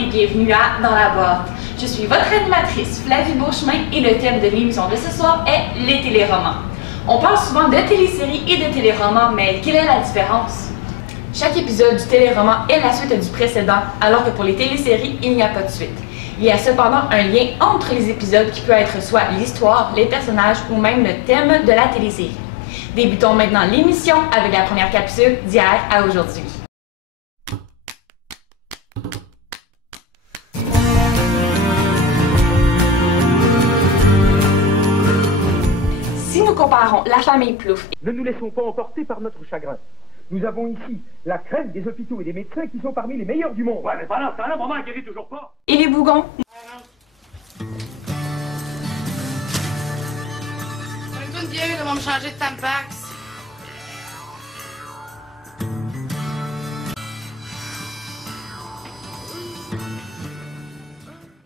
et bienvenue à Dans la boîte. Je suis votre animatrice Flavie Beauchemin et le thème de l'émission de ce soir est les téléromans. On parle souvent de téléséries et de téléromans, mais quelle est la différence? Chaque épisode du téléroman est la suite du précédent, alors que pour les téléséries, il n'y a pas de suite. Il y a cependant un lien entre les épisodes qui peut être soit l'histoire, les personnages ou même le thème de la télésérie. Débutons maintenant l'émission avec la première capsule d'hier à aujourd'hui. Si nous comparons la famille Plouffe... Ne nous laissons pas emporter par notre chagrin. Nous avons ici la crème des hôpitaux et des médecins qui sont parmi les meilleurs du monde. Ouais, mais pendant ce temps-là, maman guérit toujours pas. Et les bougons? Une vieux, là, va me changer de Tampax.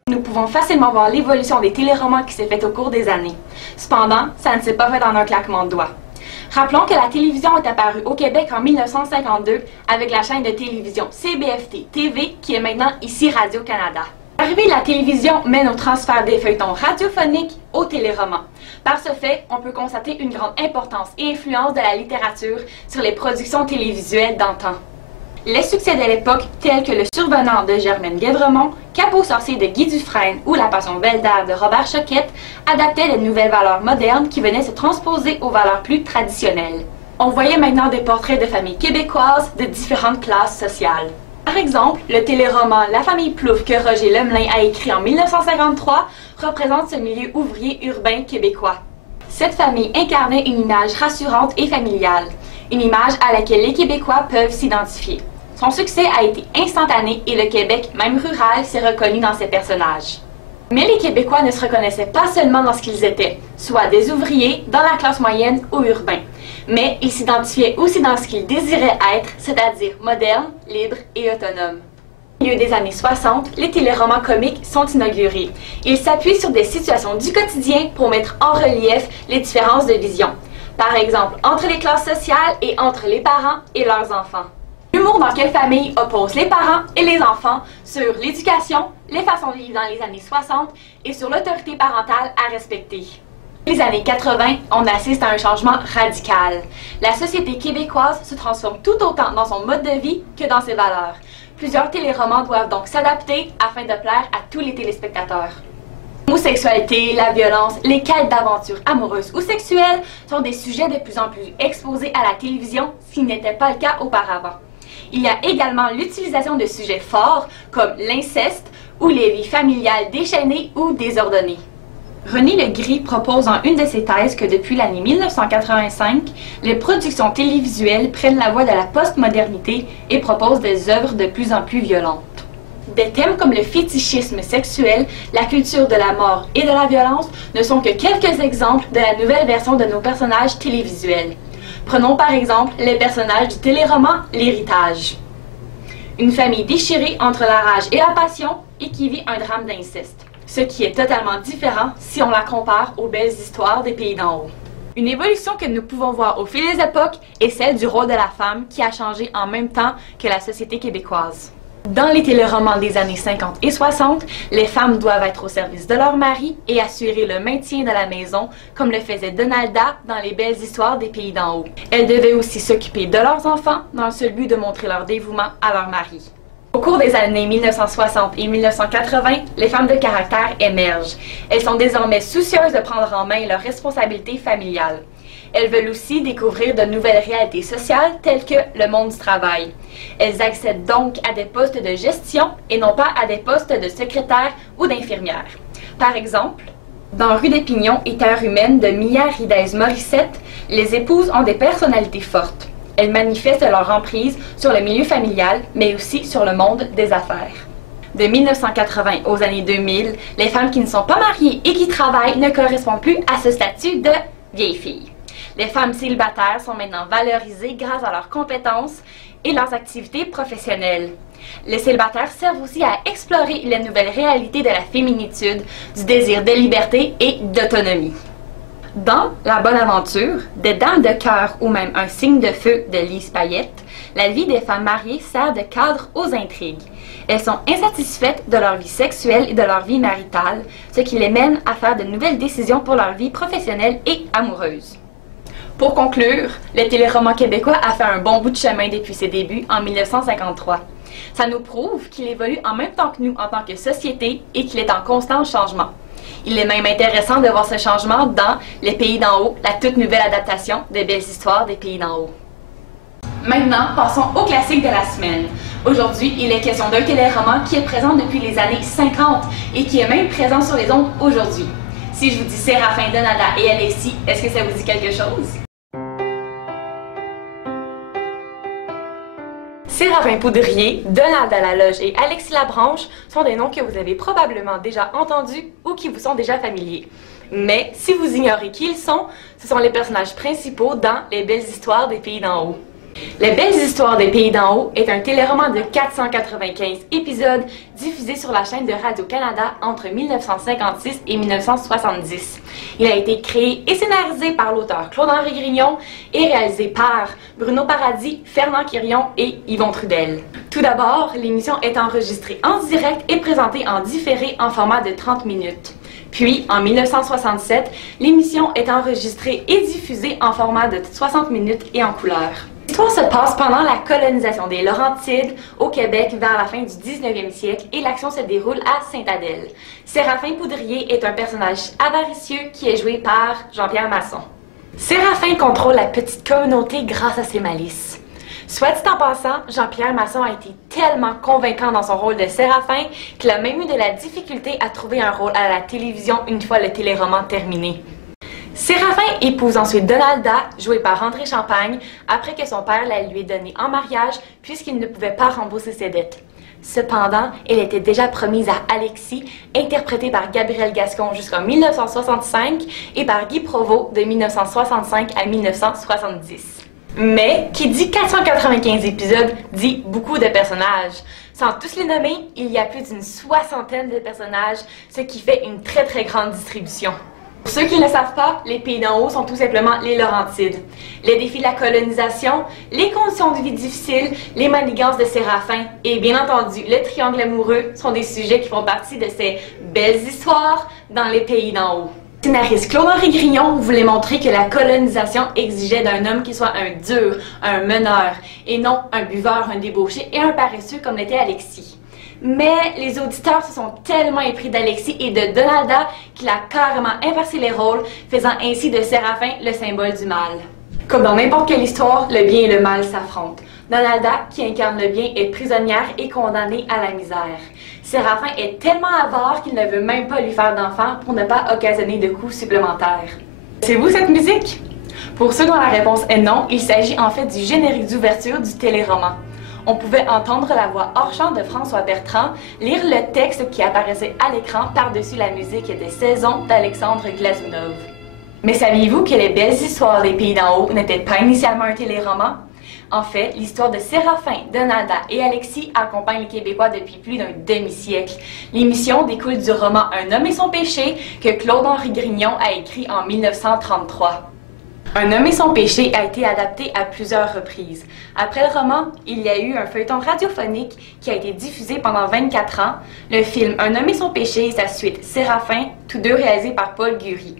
Nous pouvons facilement voir l'évolution des téléromans qui s'est faite au cours des années. Cependant, ça ne s'est pas fait en un claquement de doigts. Rappelons que la télévision est apparue au Québec en 1952 avec la chaîne de télévision CBFT TV qui est maintenant ici Radio-Canada. L'arrivée de la télévision mène au transfert des feuilletons radiophoniques au téléroman. Par ce fait, on peut constater une grande importance et influence de la littérature sur les productions télévisuelles d'antan. Les succès de l'époque, tels que Le Survenant de Germaine Guévremont, Capot sorcier de Guy Dufresne ou La Passion belle d'air de Robert Choquette, adaptaient les nouvelles valeurs modernes qui venaient se transposer aux valeurs plus traditionnelles. On voyait maintenant des portraits de familles québécoises de différentes classes sociales. Par exemple, le téléroman La famille Plouffe que Roger Lemelin a écrit en 1953 représente ce milieu ouvrier urbain québécois. Cette famille incarnait une image rassurante et familiale, une image à laquelle les Québécois peuvent s'identifier. Son succès a été instantané et le Québec, même rural, s'est reconnu dans ses personnages. Mais les Québécois ne se reconnaissaient pas seulement dans ce qu'ils étaient, soit des ouvriers, dans la classe moyenne ou urbain, mais ils s'identifiaient aussi dans ce qu'ils désiraient être, c'est-à-dire modernes, libres et autonomes. Au milieu des années 60, les téléromans comiques sont inaugurés. Ils s'appuient sur des situations du quotidien pour mettre en relief les différences de vision. Par exemple, entre les classes sociales et entre les parents et leurs enfants. L'humour dans Quelle famille oppose les parents et les enfants sur l'éducation, les façons de vivre dans les années 60 et sur l'autorité parentale à respecter. Dans les années 80, on assiste à un changement radical. La société québécoise se transforme tout autant dans son mode de vie que dans ses valeurs. Plusieurs téléromans doivent donc s'adapter afin de plaire à tous les téléspectateurs. L'homosexualité, la violence, les quêtes d'aventures amoureuses ou sexuelles sont des sujets de plus en plus exposés à la télévision, ce qui n'était pas le cas auparavant. Il y a également l'utilisation de sujets forts comme l'inceste ou les vies familiales déchaînées ou désordonnées. René Legris propose en une de ses thèses que depuis l'année 1985, les productions télévisuelles prennent la voie de la postmodernité et proposent des œuvres de plus en plus violentes. Des thèmes comme le fétichisme sexuel, la culture de la mort et de la violence ne sont que quelques exemples de la nouvelle version de nos personnages télévisuels. Prenons par exemple les personnages du téléroman L'Héritage. Une famille déchirée entre la rage et la passion et qui vit un drame d'inceste. Ce qui est totalement différent si on la compare aux belles histoires des pays d'en haut. Une évolution que nous pouvons voir au fil des époques est celle du rôle de la femme qui a changé en même temps que la société québécoise. Dans les téléromans des années 50 et 60, les femmes doivent être au service de leur mari et assurer le maintien de la maison, comme le faisait Donalda dans les belles histoires des pays d'en haut. Elles devaient aussi s'occuper de leurs enfants dans le seul but de montrer leur dévouement à leur mari. Au cours des années 1960 et 1980, les femmes de caractère émergent. Elles sont désormais soucieuses de prendre en main leurs responsabilités familiales. Elles veulent aussi découvrir de nouvelles réalités sociales telles que le monde du travail. Elles accèdent donc à des postes de gestion et non pas à des postes de secrétaire ou d'infirmière. Par exemple, dans Rue des Pignons et Terre humaine de Mia Ridez Morissette, les épouses ont des personnalités fortes. Elles manifestent leur emprise sur le milieu familial, mais aussi sur le monde des affaires. De 1980 aux années 2000, les femmes qui ne sont pas mariées et qui travaillent ne correspondent plus à ce statut de vieille fille. Les femmes célibataires sont maintenant valorisées grâce à leurs compétences et leurs activités professionnelles. Les célibataires servent aussi à explorer les nouvelles réalités de la féminitude, du désir de liberté et d'autonomie. Dans La Bonne Aventure, des Dames de cœur ou même Un signe de feu de Lise Payette, la vie des femmes mariées sert de cadre aux intrigues. Elles sont insatisfaites de leur vie sexuelle et de leur vie maritale, ce qui les mène à faire de nouvelles décisions pour leur vie professionnelle et amoureuse. Pour conclure, le téléroman québécois a fait un bon bout de chemin depuis ses débuts en 1953. Ça nous prouve qu'il évolue en même temps que nous en tant que société et qu'il est en constant changement. Il est même intéressant de voir ce changement dans Les Pays d'en haut, la toute nouvelle adaptation des belles histoires des Pays d'en haut. Maintenant, passons au classique de la semaine. Aujourd'hui, il est question d'un téléroman qui est présent depuis les années 50 et qui est même présent sur les ondes aujourd'hui. Si je vous dis Séraphin, Donalda et Alexis, est-ce que ça vous dit quelque chose? Séraphin Poudrier, Donalda Laloge et Alexis Labranche sont des noms que vous avez probablement déjà entendus ou qui vous sont déjà familiers. Mais si vous ignorez qui ils sont, ce sont les personnages principaux dans Les Belles Histoires des Pays d'en haut. Les Belles Histoires des Pays d'en haut est un téléroman de 495 épisodes diffusé sur la chaîne de Radio-Canada entre 1956 et 1970. Il a été créé et scénarisé par l'auteur Claude-Henri Grignon et réalisé par Bruno Paradis, Fernand Quirion et Yvon Trudel. Tout d'abord, l'émission est enregistrée en direct et présentée en différé en format de 30 minutes. Puis, en 1967, l'émission est enregistrée et diffusée en format de 60 minutes et en couleur. L'histoire se passe pendant la colonisation des Laurentides au Québec vers la fin du 19e siècle et l'action se déroule à Sainte-Adèle. Séraphin Poudrier est un personnage avaricieux qui est joué par Jean-Pierre Masson. Séraphin contrôle la petite communauté grâce à ses malices. Soit dit en passant, Jean-Pierre Masson a été tellement convaincant dans son rôle de Séraphin qu'il a même eu de la difficulté à trouver un rôle à la télévision une fois le téléroman terminé. Séraphin épouse ensuite Donalda, jouée par André Champagne, après que son père la lui ait donnée en mariage puisqu'il ne pouvait pas rembourser ses dettes. Cependant, elle était déjà promise à Alexis, interprété par Gabriel Gascon jusqu'en 1965 et par Guy Provost de 1965 à 1970. Mais, qui dit 495 épisodes, dit beaucoup de personnages. Sans tous les nommer, il y a plus d'une soixantaine de personnages, ce qui fait une très grande distribution. Pour ceux qui ne le savent pas, les Pays d'en haut sont tout simplement les Laurentides. Les défis de la colonisation, les conditions de vie difficiles, les manigances de Séraphin et bien entendu le triangle amoureux sont des sujets qui font partie de ces belles histoires dans les Pays d'en haut. Le scénariste Claude-Henri Grignon voulait montrer que la colonisation exigeait d'un homme qui soit un dur, un meneur, et non un buveur, un débauché et un paresseux comme l'était Alexis. Mais les auditeurs se sont tellement épris d'Alexis et de Donalda qu'il a carrément inversé les rôles, faisant ainsi de Séraphin le symbole du mal. Comme dans n'importe quelle histoire, le bien et le mal s'affrontent. Donalda, qui incarne le bien, est prisonnière et condamnée à la misère. Séraphin est tellement avare qu'il ne veut même pas lui faire d'enfant pour ne pas occasionner de coûts supplémentaires. C'est vous cette musique? Pour ceux dont la réponse est non, il s'agit en fait du générique d'ouverture du téléroman. On pouvait entendre la voix hors-champ de François Bertrand lire le texte qui apparaissait à l'écran par-dessus la musique des Saisons d'Alexandre Glazunov. Mais saviez-vous que Les Belles Histoires des Pays d'en haut n'était pas initialement un téléroman? En fait, l'histoire de Séraphin, Donalda et Alexis accompagne les Québécois depuis plus d'un demi-siècle. L'émission découle du roman Un homme et son péché que Claude-Henri Grignon a écrit en 1933. Un homme et son péché a été adapté à plusieurs reprises. Après le roman, il y a eu un feuilleton radiophonique qui a été diffusé pendant 24 ans, le film Un homme et son péché et sa suite Séraphin, tous deux réalisés par Paul Guri.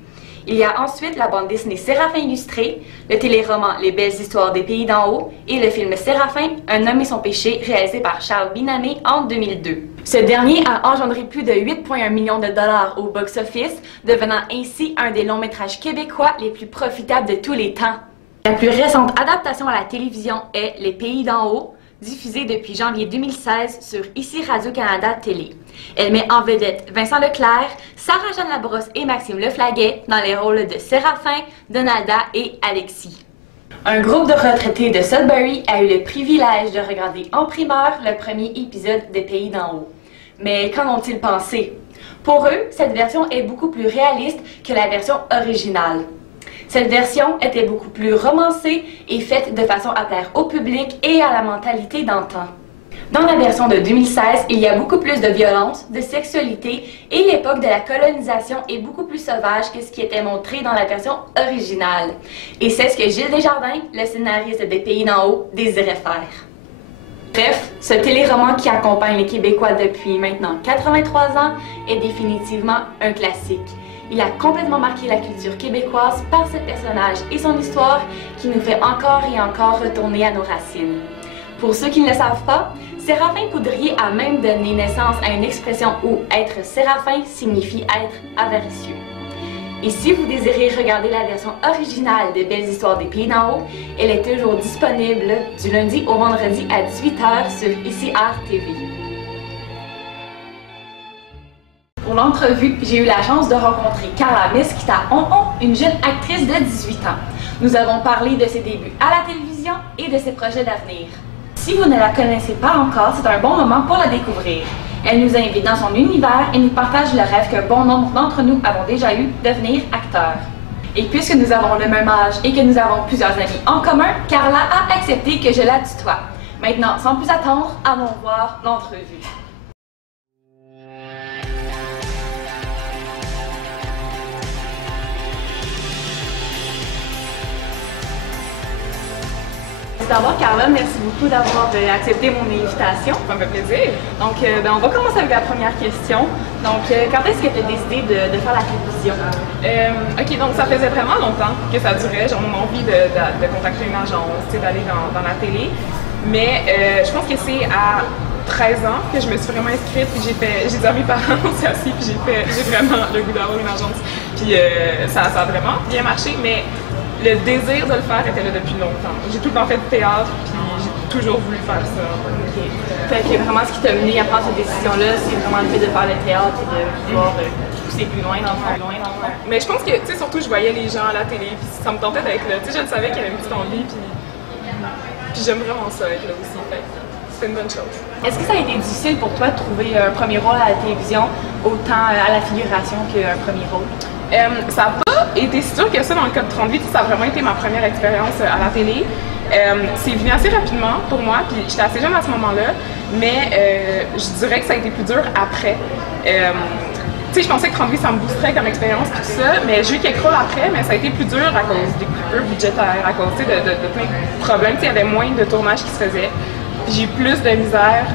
Il y a ensuite la bande dessinée Séraphin illustré, le téléroman Les Belles Histoires des Pays d'en haut et le film Séraphin, Un homme et son péché réalisé par Charles Binamé en 2002. Ce dernier a engendré plus de 8,1 millions de dollars au box-office, devenant ainsi un des longs métrages québécois les plus profitables de tous les temps. La plus récente adaptation à la télévision est Les Pays d'en haut, diffusée depuis janvier 2016 sur Ici Radio-Canada Télé. Elle met en vedette Vincent Leclerc, Sarah-Jeanne Labrosse et Maxime Leflaguet dans les rôles de Séraphin, Donalda et Alexis. Un groupe de retraités de Sudbury a eu le privilège de regarder en primeur le premier épisode des Pays d'en haut. Mais qu'en ont-ils pensé? Pour eux, cette version est beaucoup plus réaliste que la version originale. Cette version était beaucoup plus romancée et faite de façon à plaire au public et à la mentalité d'antan. Dans la version de 2016, il y a beaucoup plus de violence, de sexualité et l'époque de la colonisation est beaucoup plus sauvage que ce qui était montré dans la version originale. Et c'est ce que Gilles Desjardins, le scénariste des Pays d'en haut, désirait faire. Bref, ce téléroman qui accompagne les Québécois depuis maintenant 83 ans est définitivement un classique. Il a complètement marqué la culture québécoise par ce personnage et son histoire qui nous fait encore et encore retourner à nos racines. Pour ceux qui ne le savent pas, Séraphin Coudrier a même donné naissance à une expression où être séraphin signifie être avaricieux. Et si vous désirez regarder la version originale de Belles Histoires des Pays d'en haut, elle est toujours disponible du lundi au vendredi à 18h sur ICR TV. Pour l'entrevue, j'ai eu la chance de rencontrer Carla Mesquita Honhon, une jeune actrice de 18 ans. Nous avons parlé de ses débuts à la télévision et de ses projets d'avenir. Si vous ne la connaissez pas encore, c'est un bon moment pour la découvrir. Elle nous invite dans son univers et nous partage le rêve qu'un bon nombre d'entre nous avons déjà eu, devenir acteurs. Et puisque nous avons le même âge et que nous avons plusieurs amis en commun, Carla a accepté que je la tutoie. Maintenant, sans plus attendre, allons voir l'entrevue. D'abord, Carla, merci beaucoup d'avoir accepté mon invitation. Ça me fait plaisir. Donc, on va commencer avec la première question. Donc, quand est-ce que tu as décidé de faire la télévision? OK, donc ça faisait vraiment longtemps que ça durait. J'ai envie de contacter une agence, d'aller dans la télé. Mais je pense que c'est à 13 ans que je me suis vraiment inscrite. Puis j'ai dit à mes parents, on s'est assis, puis j'ai vraiment le goût d'avoir une agence. Puis ça a vraiment bien marché. Mais le désir de le faire était là depuis longtemps. J'ai tout le temps fait de théâtre, puis j'ai toujours voulu faire ça. Okay. Fait que vraiment, ce qui t'a mené à prendre cette décision-là, c'est vraiment le fait de faire le théâtre et de pouvoir pousser plus loin dans le fond. Mais je pense que, tu sais, surtout, je voyais les gens à la télé, puis ça me tentait d'être là. Tu sais, je le savais qu'il y avait une petite envie, puis j'aime vraiment ça, être là aussi. Fait c'est une bonne chose. Est-ce que ça a été difficile pour toi de trouver un premier rôle à la télévision, autant à la figuration qu'un premier rôle? Ça n'a pas été si dur que ça dans le cas de 38, ça a vraiment été ma première expérience à la télé. C'est venu assez rapidement pour moi, puis j'étais assez jeune à ce moment-là, mais je dirais que ça a été plus dur après. Tu sais, je pensais que 38 ça me boosterait comme expérience tout ça, mais j'ai eu quelques rôles après, mais ça a été plus dur à cause des coupures budgétaires, à cause de plein de problèmes. Il y avait moins de tournages qui se faisaient. J'ai eu plus de misère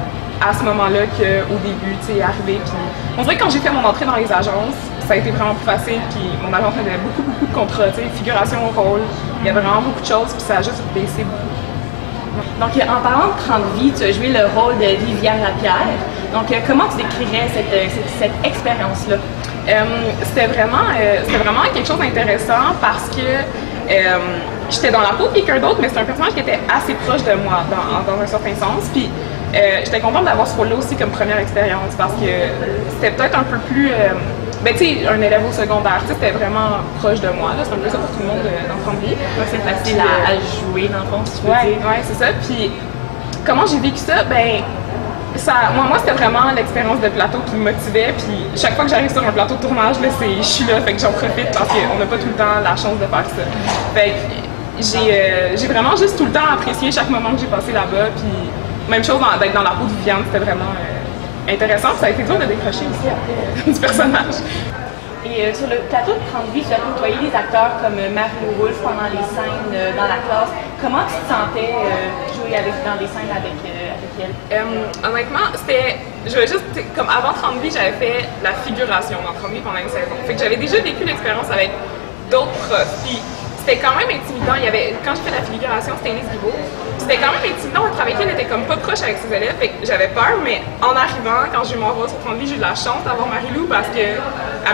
à ce moment-là qu'au début, tu sais, arrivé. Puis on dirait que quand j'ai fait mon entrée dans les agences, ça a été vraiment plus facile, puis mon agent faisait beaucoup de contrats, tu sais, figuration au rôle, il y avait vraiment beaucoup de choses, puis ça a juste baissé beaucoup. Donc, en parlant de 30 vies, tu as joué le rôle de Viviane Lapierre. Donc, comment tu décrirais cette expérience-là? C'était vraiment quelque chose d'intéressant parce que j'étais dans la peau de quelqu'un d'autre, mais c'est un personnage qui était assez proche de moi, dans un certain sens. Puis, j'étais contente d'avoir ce rôle-là aussi comme première expérience parce que c'était peut-être un peu plus... ben, tu sais, un élève au secondaire, c'était vraiment proche de moi. C'est un peu ça pour tout le monde dans 30 vies. C'est facile à jouer, dans le fond, si tu veux dire. Ouais, c'est ça. Puis, comment j'ai vécu ça? Ben, moi c'était vraiment l'expérience de plateau qui me motivait. Puis, chaque fois que j'arrive sur un plateau de tournage, là, je suis là, fait que j'en profite parce qu'on n'a pas tout le temps la chance de faire ça. Fait que j'ai vraiment juste tout le temps apprécié chaque moment que j'ai passé là-bas. Puis, même chose d'être dans la peau de Viviane, c'était vraiment intéressant. Ça a été dur de décrocher aussi après du personnage. Et sur le plateau de 30 vies, tu as côtoyé des acteurs comme Marie-Lou Wolfe pendant les scènes dans la classe. Comment tu te sentais jouer dans des scènes avec elle? Honnêtement, comme avant 30 vies, j'avais fait la figuration dans 30 vies pendant une saison. Fait que j'avais déjà vécu l'expérience avec d'autres profs. Puis c'était quand même intimidant. Quand j'ai fait la figuration, c'était Élise Guibault. C'était quand même intimidant de travailler avec elle, elle était comme pas proche avec ses élèves, fait que j'avais peur, mais en arrivant, quand j'ai eu mon rôle sur 30 vies, j'ai eu la chance d'avoir Marie-Lou parce qu'elle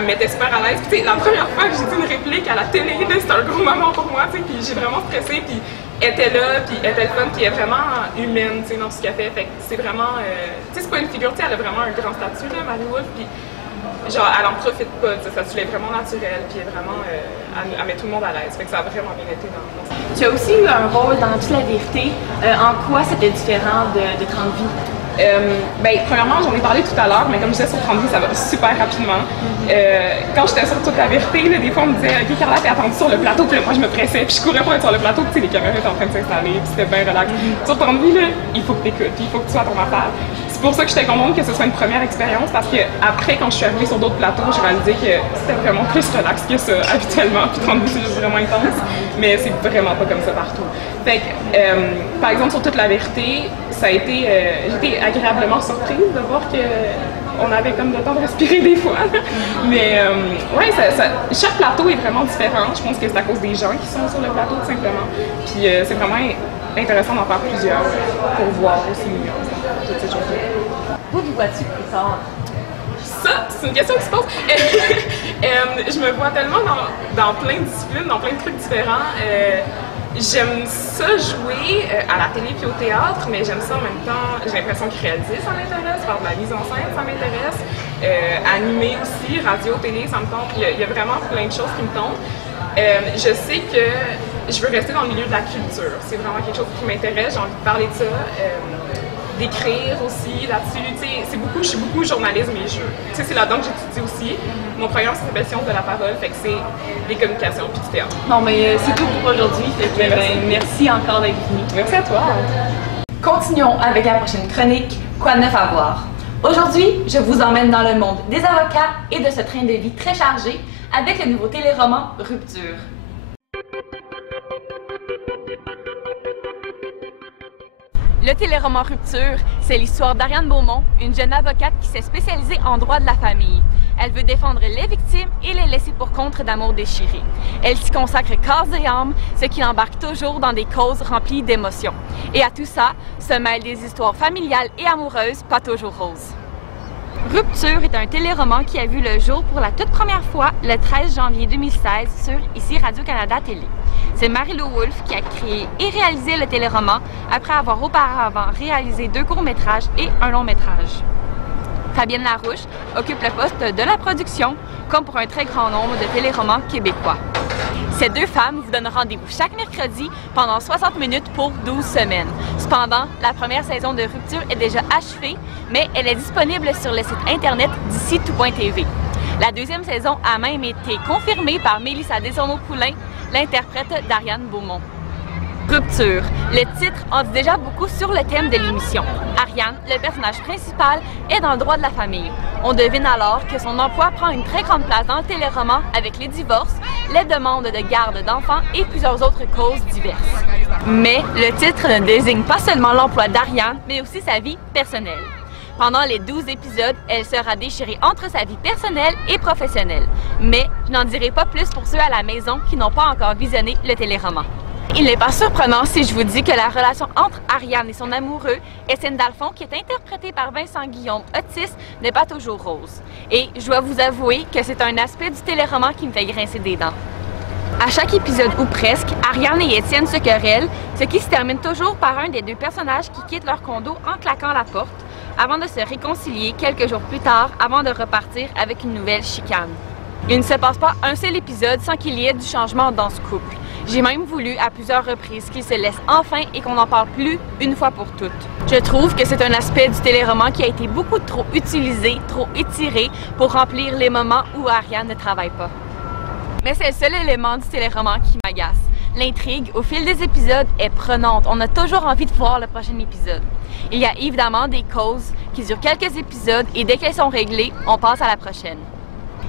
me mettait super à l'aise. Puis, la première fois que j'ai dit une réplique à la télé, c'était un gros moment pour moi, puis j'ai vraiment stressé, puis elle était là, puis elle était le fun, puis elle est vraiment humaine dans ce qu'elle fait. Fait que c'est vraiment, tu sais, c'est pas une figure, elle a vraiment un grand statut, là, Marie-Wolfe, puis genre, elle en profite pas, sa style est vraiment naturel, puis elle est vraiment, elle met tout le monde à l'aise, fait que ça a vraiment bien été dans ça. Tu as aussi eu un rôle dans Toute la vérité. En quoi c'était différent de 30 vies? Ben, premièrement, j'en ai parlé tout à l'heure, mais comme je disais sur 30 vies, ça va super rapidement. Quand j'étais sur Toute la vérité, là, des fois on me disait « Ok, Carla, t'es attendue sur le plateau », puis là, moi je me pressais, puis je courais pour être sur le plateau, puis les caméras étaient en train de s'installer, puis c'était bien relax. Sur 30 vies, là, il faut que t'écoutes, il faut que tu sois à ton affaire. C'est pour ça que j'étais contente que ce soit une première expérience, parce que après, quand je suis arrivée sur d'autres plateaux, j'ai réalisé que c'était vraiment plus relax que ça habituellement, puis 30 vies, c'est juste vraiment intense, mais c'est vraiment pas comme ça partout. Fait que, par exemple, sur Toute la vérité, ça a été, j'étais agréablement surprise de voir que on avait comme le temps de respirer des fois. Mais ouais, chaque plateau est vraiment différent. Je pense que c'est à cause des gens qui sont sur le plateau, tout simplement. Puis c'est vraiment intéressant d'en faire plusieurs pour voir aussi toutes ces choses-là. Vous vois-tu plus tard? Ça, c'est une question qui se pose. Je me vois tellement dans plein de disciplines, dans plein de trucs différents. J'aime ça jouer à la télé puis au théâtre, mais j'aime ça en même temps. J'ai l'impression que réaliser, ça m'intéresse, faire de la mise en scène, ça m'intéresse. Animer aussi, radio, télé, ça me tente. Il y a vraiment plein de choses qui me tentent. Je sais que je veux rester dans le milieu de la culture. C'est vraiment quelque chose qui m'intéresse. J'ai envie de parler de ça. D'écrire aussi là-dessus. Je suis beaucoup journalisme et jeux. C'est là-dedans que j'étudie aussi. Mon programme s'appelle Sciences de la parole, fait que c'est des communications puis du théâtre. Non, mais c'est tout pour aujourd'hui. Merci encore d'être venu. Merci à toi. Continuons avec la prochaine chronique, Quoi de neuf à voir? Aujourd'hui, je vous emmène dans le monde des avocats et de ce train de vie très chargé avec le nouveau téléroman Rupture. Le téléroman Rupture, c'est l'histoire d'Ariane Beaumont, une jeune avocate qui s'est spécialisée en droit de la famille. Elle veut défendre les victimes et les laisser pour compte d'amour déchiré. Elle s'y consacre corps et âme, ce qui l'embarque toujours dans des causes remplies d'émotions. Et à tout ça, se mêlent des histoires familiales et amoureuses pas toujours roses. Rupture est un téléroman qui a vu le jour pour la toute première fois le 13 janvier 2016 sur ici Radio-Canada Télé. C'est Marie-Lou Wolfe qui a créé et réalisé le téléroman après avoir auparavant réalisé 2 courts-métrages et un long-métrage. Fabienne Larouche occupe le poste de la production, comme pour un très grand nombre de téléromans québécois. Ces 2 femmes vous donnent rendez-vous chaque mercredi pendant 60 minutes pour 12 semaines. Cependant, la première saison de Rupture est déjà achevée, mais elle est disponible sur le site internet d'ici tout.tv. La 2e saison a même été confirmée par Mélissa Desormeaux-Poulain, l'interprète d'Ariane Beaumont. Rupture. Le titre en dit déjà beaucoup sur le thème de l'émission. Ariane, le personnage principal, est dans le droit de la famille. On devine alors que son emploi prend une très grande place dans le téléroman avec les divorces, les demandes de garde d'enfants et plusieurs autres causes diverses. Mais le titre ne désigne pas seulement l'emploi d'Ariane, mais aussi sa vie personnelle. Pendant les 12 épisodes, elle sera déchirée entre sa vie personnelle et professionnelle. Mais je n'en dirai pas plus pour ceux à la maison qui n'ont pas encore visionné le téléroman. Il n'est pas surprenant si je vous dis que la relation entre Ariane et son amoureux, Étienne Dalphon, qui est interprété par Vincent Guillaume Otis, n'est pas toujours rose. Et je dois vous avouer que c'est un aspect du téléroman qui me fait grincer des dents. À chaque épisode ou presque, Ariane et Étienne se querellent, ce qui se termine toujours par un des 2 personnages qui quitte leur condo en claquant la porte, avant de se réconcilier quelques jours plus tard, avant de repartir avec une nouvelle chicane. Il ne se passe pas un seul épisode sans qu'il y ait du changement dans ce couple. J'ai même voulu à plusieurs reprises qu'ils se laissent enfin et qu'on n'en parle plus une fois pour toutes. Je trouve que c'est un aspect du téléroman qui a été beaucoup trop utilisé, trop étiré pour remplir les moments où Ariane ne travaille pas. Mais c'est le seul élément du téléroman qui m'agace. L'intrigue, au fil des épisodes, est prenante. On a toujours envie de voir le prochain épisode. Il y a évidemment des causes qui durent quelques épisodes et dès qu'elles sont réglées, on passe à la prochaine.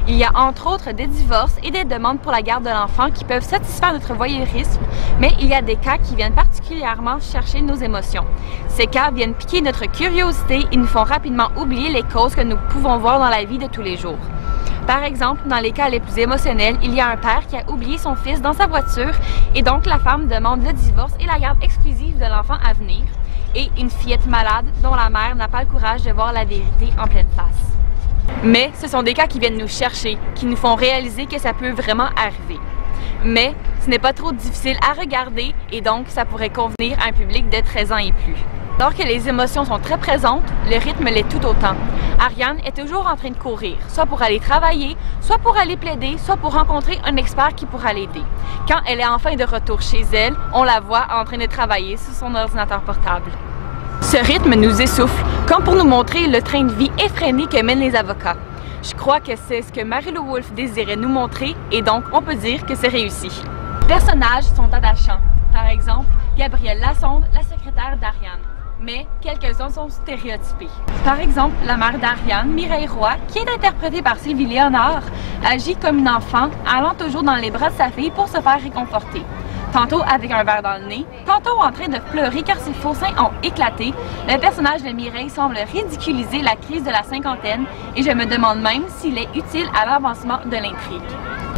Il y a entre autres des divorces et des demandes pour la garde de l'enfant qui peuvent satisfaire notre voyeurisme, mais il y a des cas qui viennent particulièrement chercher nos émotions. Ces cas viennent piquer notre curiosité et nous font rapidement oublier les causes que nous pouvons voir dans la vie de tous les jours. Par exemple, dans les cas les plus émotionnels, il y a un père qui a oublié son fils dans sa voiture et donc la femme demande le divorce et la garde exclusive de l'enfant à venir, et une fillette malade dont la mère n'a pas le courage de voir la vérité en pleine face. Mais ce sont des cas qui viennent nous chercher, qui nous font réaliser que ça peut vraiment arriver. Mais ce n'est pas trop difficile à regarder et donc ça pourrait convenir à un public de 13 ans et plus. Alors que les émotions sont très présentes, le rythme l'est tout autant. Ariane est toujours en train de courir, soit pour aller travailler, soit pour aller plaider, soit pour rencontrer un expert qui pourra l'aider. Quand elle est enfin de retour chez elle, on la voit en train de travailler sur son ordinateur portable. Ce rythme nous essouffle, comme pour nous montrer le train de vie effréné que mènent les avocats. Je crois que c'est ce que Mary-Lou Wolfe désirait nous montrer et donc on peut dire que c'est réussi. Les personnages sont attachants. Par exemple, Gabrielle Lassonde, la secrétaire d'Ariane. Mais quelques-uns sont stéréotypés. Par exemple, la mère d'Ariane, Mireille Roy, qui est interprétée par Sylvie Léonard, agit comme une enfant, allant toujours dans les bras de sa fille pour se faire réconforter. Tantôt avec un verre dans le nez, tantôt en train de pleurer car ses faux seins ont éclaté, le personnage de Mireille semble ridiculiser la crise de la cinquantaine et je me demande même s'il est utile à l'avancement de l'intrigue.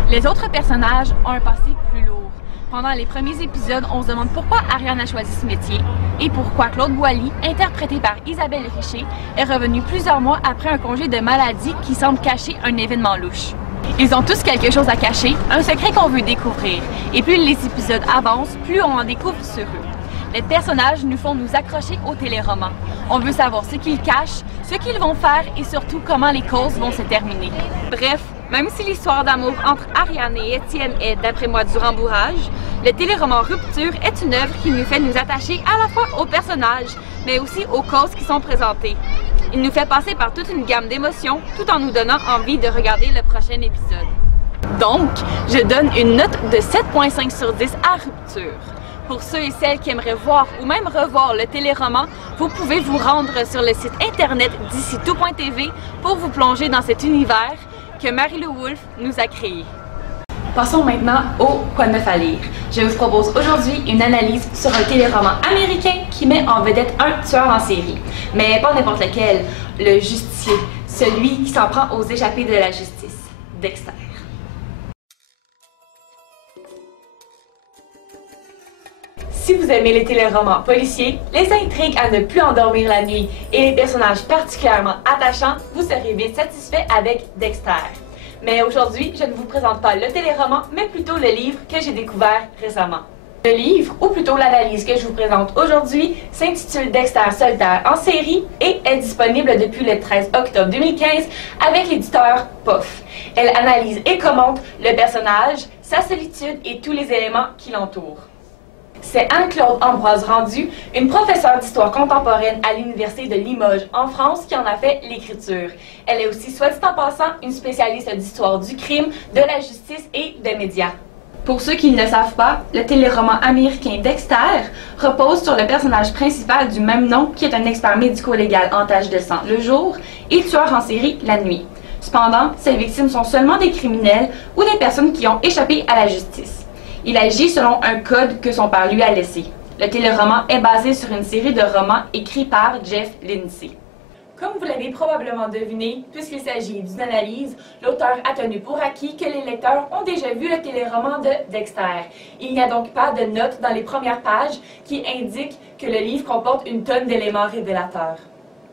Les autres personnages ont un passé plus lourd. Pendant les premiers épisodes, on se demande pourquoi Ariane a choisi ce métier et pourquoi Claude Boilly, interprété par Isabelle Richer, est revenu plusieurs mois après un congé de maladie qui semble cacher un événement louche. Ils ont tous quelque chose à cacher, un secret qu'on veut découvrir, et plus les épisodes avancent, plus on en découvre sur eux. Les personnages nous font nous accrocher au téléroman. On veut savoir ce qu'ils cachent, ce qu'ils vont faire et surtout comment les causes vont se terminer. Bref, même si l'histoire d'amour entre Ariane et Étienne est, d'après moi, du rembourrage, le téléroman Rupture est une œuvre qui nous fait nous attacher à la fois aux personnages, mais aussi aux causes qui sont présentées. Il nous fait passer par toute une gamme d'émotions, tout en nous donnant envie de regarder le prochain épisode. Donc, je donne une note de 7,5 sur 10 à Rupture. Pour ceux et celles qui aimeraient voir ou même revoir le téléroman, vous pouvez vous rendre sur le site internet dicitout.tv pour vous plonger dans cet univers que Mary-Lou Wolfe nous a créé. Passons maintenant au Quoi de neuf à lire. Je vous propose aujourd'hui une analyse sur un téléroman américain qui met en vedette un tueur en série. Mais pas n'importe lequel, le justicier, celui qui s'en prend aux échappés de la justice, Dexter. Si vous aimez les téléromans policiers, les intrigues à ne plus endormir la nuit et les personnages particulièrement attachants, vous serez vite satisfait avec Dexter. Mais aujourd'hui, je ne vous présente pas le téléroman, mais plutôt le livre que j'ai découvert récemment. Le livre, ou plutôt l'analyse que je vous présente aujourd'hui, s'intitule Dexter solitaire en série et est disponible depuis le 13 octobre 2015 avec l'éditeur POF. Elle analyse et commente le personnage, sa solitude et tous les éléments qui l'entourent. C'est Anne-Claude Ambroise Rendu, une professeure d'histoire contemporaine à l'Université de Limoges en France qui en a fait l'écriture. Elle est aussi, soit dit en passant, une spécialiste d'histoire du crime, de la justice et des médias. Pour ceux qui ne le savent pas, le téléroman américain Dexter repose sur le personnage principal du même nom qui est un expert médico-légal en taches de sang le jour et tueur en série la nuit. Cependant, ses victimes sont seulement des criminels ou des personnes qui ont échappé à la justice. Il agit selon un code que son père lui a laissé. Le téléroman est basé sur une série de romans écrits par Jeff Lindsay. Comme vous l'avez probablement deviné, puisqu'il s'agit d'une analyse, l'auteur a tenu pour acquis que les lecteurs ont déjà vu le téléroman de Dexter. Il n'y a donc pas de notes dans les premières pages qui indiquent que le livre comporte une tonne d'éléments révélateurs.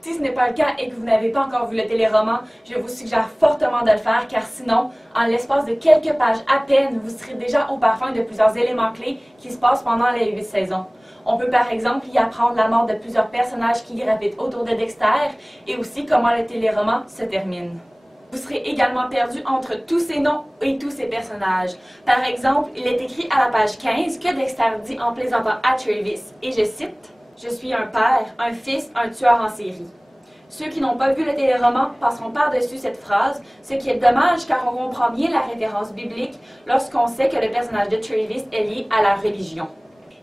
Si ce n'est pas le cas et que vous n'avez pas encore vu le téléroman, je vous suggère fortement de le faire car sinon, en l'espace de quelques pages à peine, vous serez déjà au parfum de plusieurs éléments clés qui se passent pendant les 8 saisons. On peut par exemple y apprendre la mort de plusieurs personnages qui gravitent autour de Dexter et aussi comment le téléroman se termine. Vous serez également perdu entre tous ces noms et tous ces personnages. Par exemple, il est écrit à la page 15 que Dexter dit en plaisantant à Travis, et je cite: « Je suis un père, un fils, un tueur en série. » Ceux qui n'ont pas vu le téléroman passeront par-dessus cette phrase, ce qui est dommage car on comprend bien la référence biblique lorsqu'on sait que le personnage de Travis est lié à la religion.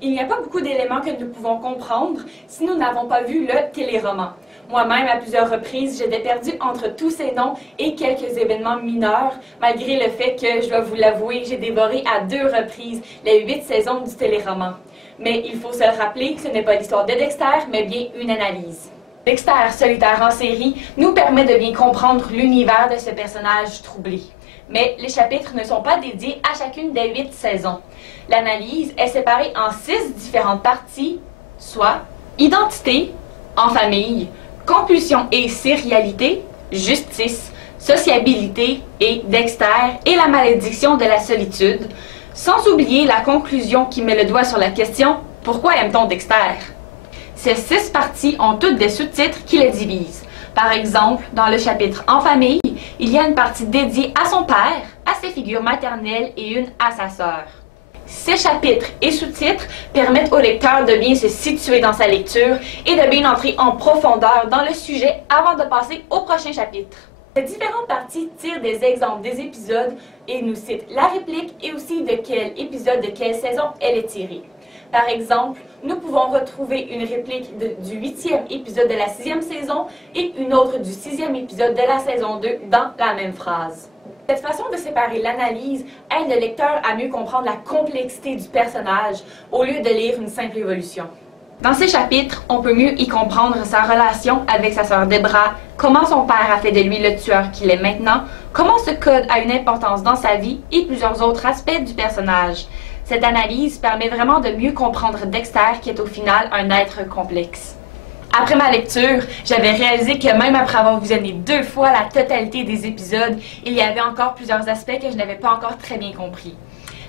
Il n'y a pas beaucoup d'éléments que nous pouvons comprendre si nous n'avons pas vu le téléroman. Moi-même, à plusieurs reprises, j'étais perdue entre tous ces noms et quelques événements mineurs, malgré le fait que, je dois vous l'avouer, j'ai dévoré à 2 reprises les 8 saisons du téléroman. Mais il faut se le rappeler, ce n'est pas l'histoire de Dexter, mais bien une analyse. Dexter solitaire en série nous permet de bien comprendre l'univers de ce personnage troublé. Mais les chapitres ne sont pas dédiés à chacune des 8 saisons. L'analyse est séparée en 6 différentes parties, soit identité, en famille, compulsion et sérialité, justice, sociabilité et Dexter et la malédiction de la solitude, sans oublier la conclusion qui met le doigt sur la question « Pourquoi aime-t-on Dexter ?» Ces 6 parties ont toutes des sous-titres qui les divisent. Par exemple, dans le chapitre « En famille », il y a une partie dédiée à son père, à ses figures maternelles et une à sa sœur. Ces chapitres et sous-titres permettent au lecteur de bien se situer dans sa lecture et de bien entrer en profondeur dans le sujet avant de passer au prochain chapitre. Les différentes parties tirent des exemples des épisodes et nous citent la réplique et aussi de quel épisode, de quelle saison elle est tirée. Par exemple, nous pouvons retrouver une réplique du 8e épisode de la 6e saison et une autre du 6e épisode de la saison 2 dans la même phrase. Cette façon de séparer l'analyse aide le lecteur à mieux comprendre la complexité du personnage au lieu de lire une simple évolution. Dans ces chapitres, on peut mieux y comprendre sa relation avec sa sœur Debra, comment son père a fait de lui le tueur qu'il est maintenant, comment ce code a une importance dans sa vie et plusieurs autres aspects du personnage. Cette analyse permet vraiment de mieux comprendre Dexter qui est au final un être complexe. Après ma lecture, j'avais réalisé que même après avoir visionné 2 fois la totalité des épisodes, il y avait encore plusieurs aspects que je n'avais pas encore très bien compris.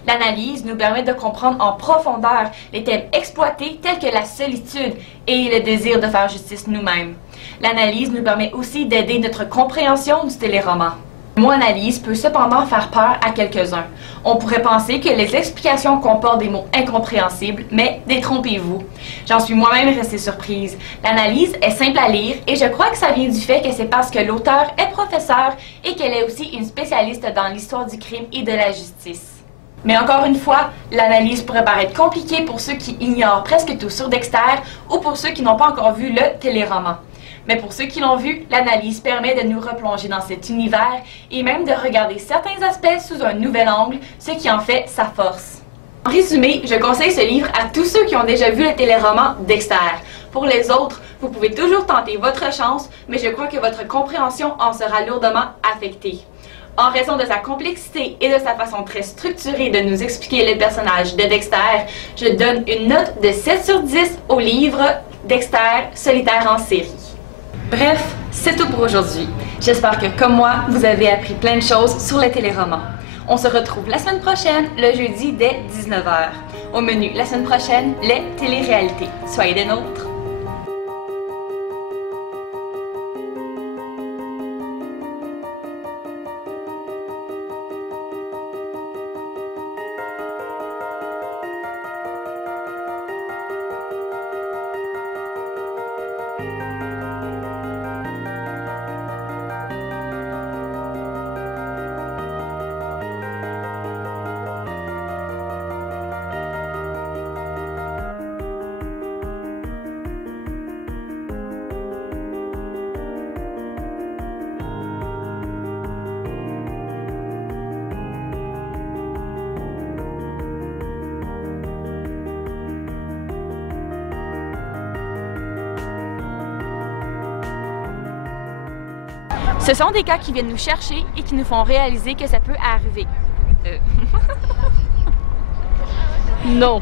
L'analyse nous permet de comprendre en profondeur les thèmes exploités tels que la solitude et le désir de faire justice nous-mêmes. L'analyse nous permet aussi d'aider notre compréhension du téléroman. Le mot analyse peut cependant faire peur à quelques-uns. On pourrait penser que les explications comportent des mots incompréhensibles, mais détrompez-vous. J'en suis moi-même restée surprise. L'analyse est simple à lire et je crois que ça vient du fait que c'est parce que l'auteur est professeur et qu'elle est aussi une spécialiste dans l'histoire du crime et de la justice. Mais encore une fois, l'analyse pourrait paraître compliquée pour ceux qui ignorent presque tout sur Dexter ou pour ceux qui n'ont pas encore vu le téléroman. Mais pour ceux qui l'ont vu, l'analyse permet de nous replonger dans cet univers et même de regarder certains aspects sous un nouvel angle, ce qui en fait sa force. En résumé, je conseille ce livre à tous ceux qui ont déjà vu le téléroman Dexter. Pour les autres, vous pouvez toujours tenter votre chance, mais je crois que votre compréhension en sera lourdement affectée. En raison de sa complexité et de sa façon très structurée de nous expliquer le personnage de Dexter, je donne une note de 7 sur 10 au livre Dexter, solitaire en série. Bref, c'est tout pour aujourd'hui. J'espère que, comme moi, vous avez appris plein de choses sur le téléroman. On se retrouve la semaine prochaine, le jeudi dès 19h. Au menu la semaine prochaine, les téléréalités. Soyez des nôtres! Ce sont des cas qui viennent nous chercher et qui nous font réaliser que ça peut arriver. Non.